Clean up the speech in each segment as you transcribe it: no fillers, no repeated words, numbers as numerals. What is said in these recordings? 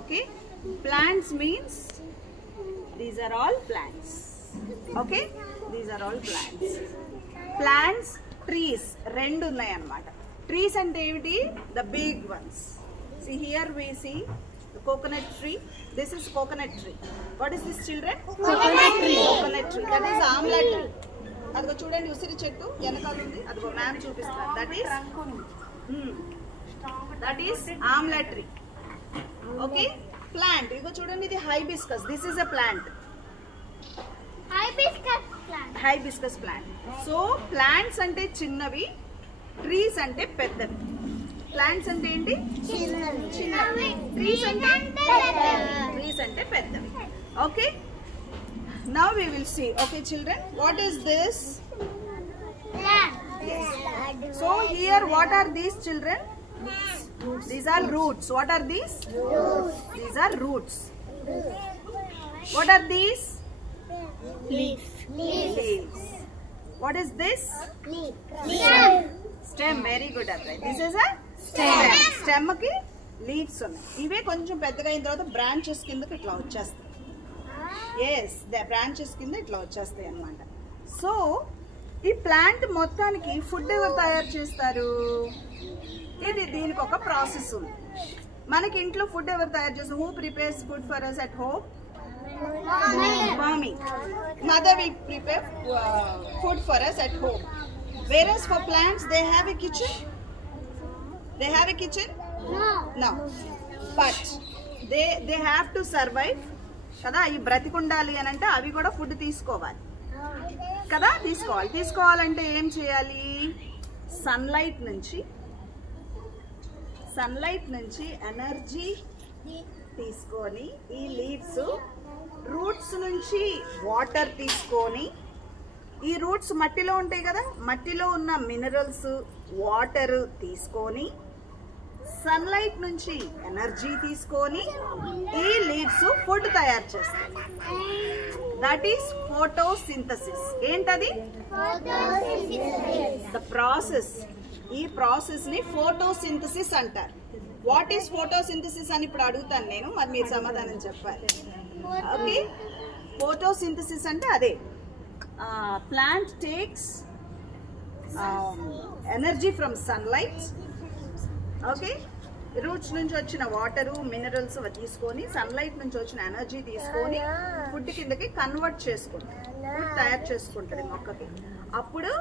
Okay, plants means these are all plants. Okay, these are all plants. Plants, trees rendu unnai annamata. Trees ante eviti? The big ones. See, here we see the coconut tree. This is coconut tree. What is this, children? Coconut tree. Coconut tree. That is amla tree. అదిగో చూడండి ఉసిరి చెట్టు వెనకాల ఉంది. అదిగో ma'am చూపిస్తారు. That is Amla tree. Okay, plant ఇదిగో చూడండి, ఇది hibiscus. This is a plant, hibiscus plant. So plants అంటే చిన్నవి, ట్రీస్ అంటే పెద్దవి. ప్లాంట్స్ అంటే ఏంటి? చిన్నవి. ట్రీస్ అంటే పెద్దవి. Okay, now we will see. Okay children, what is this? Plant. Yes. So here what are these, children? These are roots. What are these? Roots. These are roots. What are these? Leaves. Leaves. What is this? Stem. Stem. Very good, Abhay. This is a stem. Stem ki leaves unnai. Ive koncham peddaga ayin tarvata branches kindaki itla vachestayi. Yes, the branches కింద ఇట్లా వచ్చేస్తాయి అన్నమాట. So ఈ plant మొత్తానికి food ఎవరు తయారు చేస్తారు? ఇది దీనికి ఒక ప్రాసెస్ ఉంది. మనకి ఇంట్లో ఫుడ్ ఎవరు తయారు చేస్తారు? Who prepares food for us at home? Mommy. Mother will prepare food for us at home. Whereas for plants, they have a kitchen? They have a kitchen? No. But they have to survive కదా. అవి బ్రతికుండాలి అని అంటే అవి కూడా food తీసుకోవాలి కదా. తీసుకోవాలంటే ఏం చేయాలి? సన్లైట్ నుంచి ఎనర్జీ తీసుకొని, ఈ లీవ్స్ రూట్స్ నుంచి వాటర్ తీసుకొని, ఈ రూట్స్ మట్టిలో ఉంటాయి కదా, మట్టిలో ఉన్న మినరల్స్ వాటర్ తీసుకొని, సన్లైట్ నుంచి ఎనర్జీ తీసుకొని ఈ లీవ్స్ ఫుడ్ తయారు చేస్తాయి. That is photosynthesis. ఏంటది? The process. ఈ ప్రాసెస్ ని ఫోటోసింథసిస్ అంటారు. వాట్ ఈస్ ఫోటోసింథసిస్ అని ఇప్పుడు అడుగుతాను నేను, మరి మీరు సమాధానం చెప్పాలి. ఓకే, ఫోటోసింథసిస్ అంటే అదే. Plant takes energy from sunlight. Okay, roots నుంచి వచ్చిన వాటరు మినరల్స్ తీసుకొని, సన్లైట్ నుంచి వచ్చిన ఎనర్జీ తీసుకొని ఫుడ్ కిందకి కన్వర్ట్ చేసుకుంటారు, ఫుడ్ తయారు చేసుకుంటుంది మొక్కకి. అప్పుడు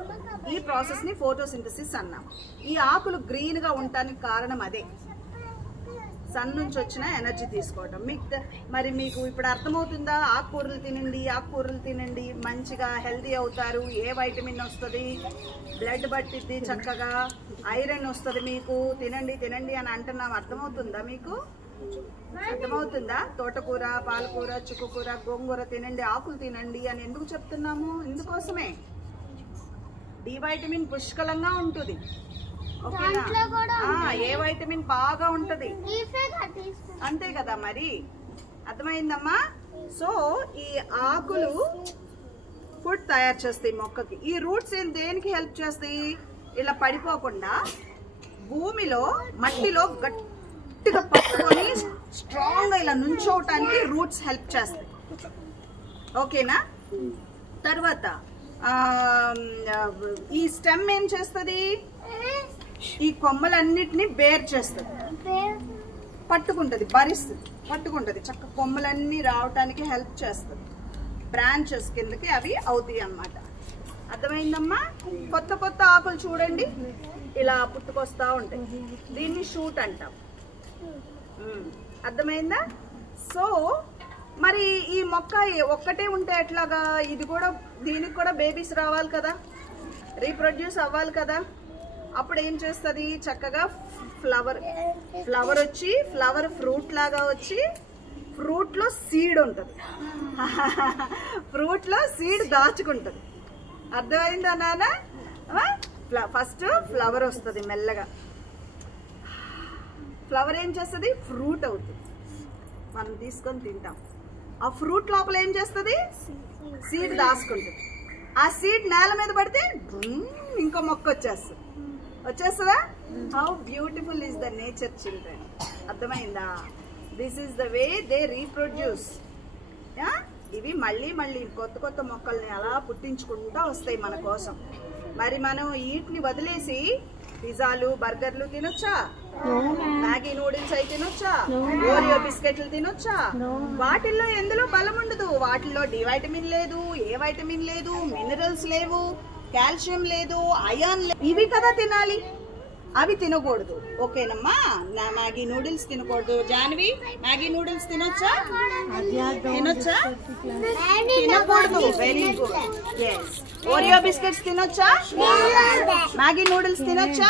ఈ ప్రాసెస్ ని ఫోటోసింథసిస్ అన్నాం. ఈ ఆకులు గ్రీన్ గా ఉండటానికి కారణం అదే, సన్ నుంచి వచ్చిన ఎనర్జీ తీసుకోవటం. మరి మీకు ఇప్పుడు అర్థమవుతుందా? ఆకుకూరలు తినండి, మంచిగా హెల్తీ అవుతారు. ఏ వైటమిన్ వస్తుంది? బ్లడ్ పట్టిద్ది, చక్కగా ఐరన్ వస్తుంది మీకు. తినండి అని అంటున్నాం. అర్థమవుతుందా మీకు? అర్థమవుతుందా? తోటకూర, పాలకూర, చుక్కకూర, గోంగూర తినండి, ఆకులు తినండి అని ఎందుకు చెప్తున్నాము? ఇందుకోసమే. డి వైటమిన్ పుష్కలంగా ఉంటుంది. ఓకేనా? ఏ వైటమిన్ బాగా ఉంటది, అంతే కదా మరి. అర్థమైందమ్మా? సో ఈ ఆకులు ఫుడ్ తయారు చేస్తాయి మొక్కకి. ఈ రూట్స్ దేనికి హెల్ప్ చేస్తాయి? ఇలా పడిపోకుండా భూమిలో మట్టిలో గట్టిగా పట్టుకొని స్ట్రాంగ్ గా ఇలా నుంచోవటానికి రూట్స్ హెల్ప్ చేస్తాయి. ఓకేనా? తర్వాత ఈ స్టెమ్ ఏం చేస్తుంది? ఈ కొమ్మలన్నిటిని బేర్ చేస్తుంది, పట్టుకుంటది, పట్టుకుంటది. చక్క కొమ్మలన్నీ రావటానికి హెల్ప్ చేస్తుంది. బ్రాంచెస్ కిందకి అవి అవుతాయి అన్నమాట. అర్థమైందమ్మా? కొత్త ఆకులు చూడండి ఇలా పుట్టుకొస్తా ఉంటాయి. దీన్ని షూట్ అంటాం. అర్థమైందా? సో మరి ఈ మొక్క ఒక్కటే ఉంటే ఎట్లాగా? ఇది కూడా, దీనికి కూడా బేబీస్ రావాలి కదా, రీప్రొడ్యూస్ అవ్వాలి కదా. అప్పుడు ఏం చేస్తుంది? చక్కగా ఫ్లవర్ వచ్చి, ఫ్లవర్ ఫ్రూట్ లాగా వచ్చి, ఫ్రూట్ లో సీడ్ ఉంటుంది. ఫ్రూట్ లో సీడ్ దాచుకుంటుంది. అర్థమైందా నాన్న? ఫస్ట్ ఫ్లవర్ వస్తుంది మెల్లగా. ఫ్లవర్ ఏం చేస్తుంది? ఫ్రూట్ అవుతుంది, మనం తీసుకొని తింటాం. ఆ ఫ్రూట్ లోపల ఏం చేస్తుంది? సీడ్ దాచుకుంటుంది. ఆ సీడ్ నేల మీద పడితే ఇంకో మొక్క వచ్చేస్తుందా? How beautiful is the nature children. అర్థమైందా? This is the way they reproduce. ఇవి మళ్ళీ మళ్ళీ కొత్త కొత్త మొక్కల్ని అలా పుట్టించుకుంటూ వస్తాయి మన కోసం. మరి మనం వీటిని వదిలేసి పిజ్జాలు బర్గర్లు తినొచ్చా? మ్యాగీ నూడిల్స్ అయి తినొచ్చా? ఓరియో బిస్కెట్లు తినొచ్చా? వాటిల్లో ఎందులో బలం ఉండదు. వాటిల్లో డి వైటమిన్ లేదు, ఏ వైటమిన్ లేదు, మినరల్స్ లేవు, కాల్షియం లేదు, అయాన్ లేదు. ఇవి కదా తినాలి, అవి తినకూడదు. ఓకేనమ్మా? నా మ్యాగీ నూడిల్స్ తినకూడదు. జాన్వి మ్యాగీ నూడిల్స్ తినొచ్చా? తినొచ్చా? తినకూడదు. Very good. Yes. Oreo biscuits తినొచ్చా? మ్యాగీ నూడిల్స్ తినొచ్చా?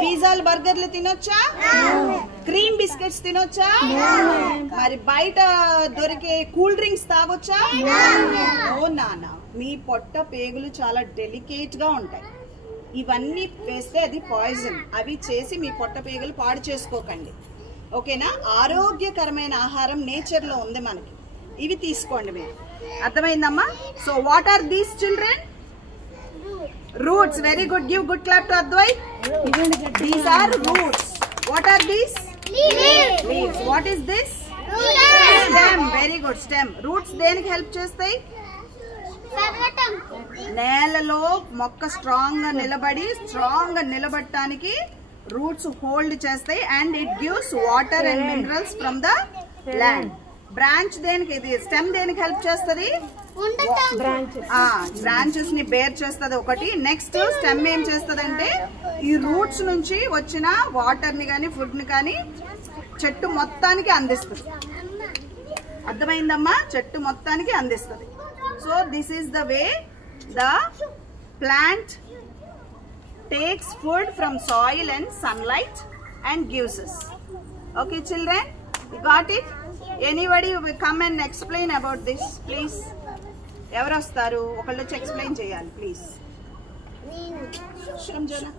పిజ్జాలు బర్గర్లు తినొచ్చా? క్రీమ్ బిస్కెట్స్ తినొచ్చా? మరి బయట దొరికే కూల్ డ్రింక్స్ తాగొచ్చా? ఓ నాన్న, మీ పొట్ట పేగులు చాలా డెలికేట్ గా ఉంటాయి. ఇవన్నీ వేస్తే అది పాయిజన్. అవి చేసి మీ పొట్ట పేగులు పాడు చేసుకోకండి. ఓకేనా? ఆరోగ్యకరమైన ఆహారం నేచర్ లో ఉంది మనకి. ఇవి తీసుకోండి మీరు. అర్థమైందమ్మా? So what are these children? Roots. Very good. Give good clap to Advait. These are roots. What are these? Leaves. What is this? Stem. Very good. Stem. Roots దేనికి హెల్ప్ చేస్తాయి? నేలలో మొక్క స్ట్రాంగ్ గా నిలబడటానికి రూట్స్ హోల్డ్ చేస్తాయి. And it gives water and minerals from the land. Branch దేనికి? ఇది stem దేనికి హెల్ప్ చేస్తుంది? బ్రాంచెస్ ని బేర్ చేస్తుంది ఒకటి. నెక్స్ట్ స్టెమ్ ఏం చేస్తుంది అంటే ఈ రూట్స్ నుంచి వచ్చిన వాటర్ ని కానీ ఫుడ్ ని కానీ చెట్టు మొత్తానికి అందిస్తుంది. అర్థమైందమ్మా? చెట్టు మొత్తానికి అందిస్తుంది. So this is the way the plant takes food from soil and sunlight and gives us. Okay children, you got it? Anybody will come and explain about this please? Evaru vastaru? Okallu explain cheyali please. Shamjana.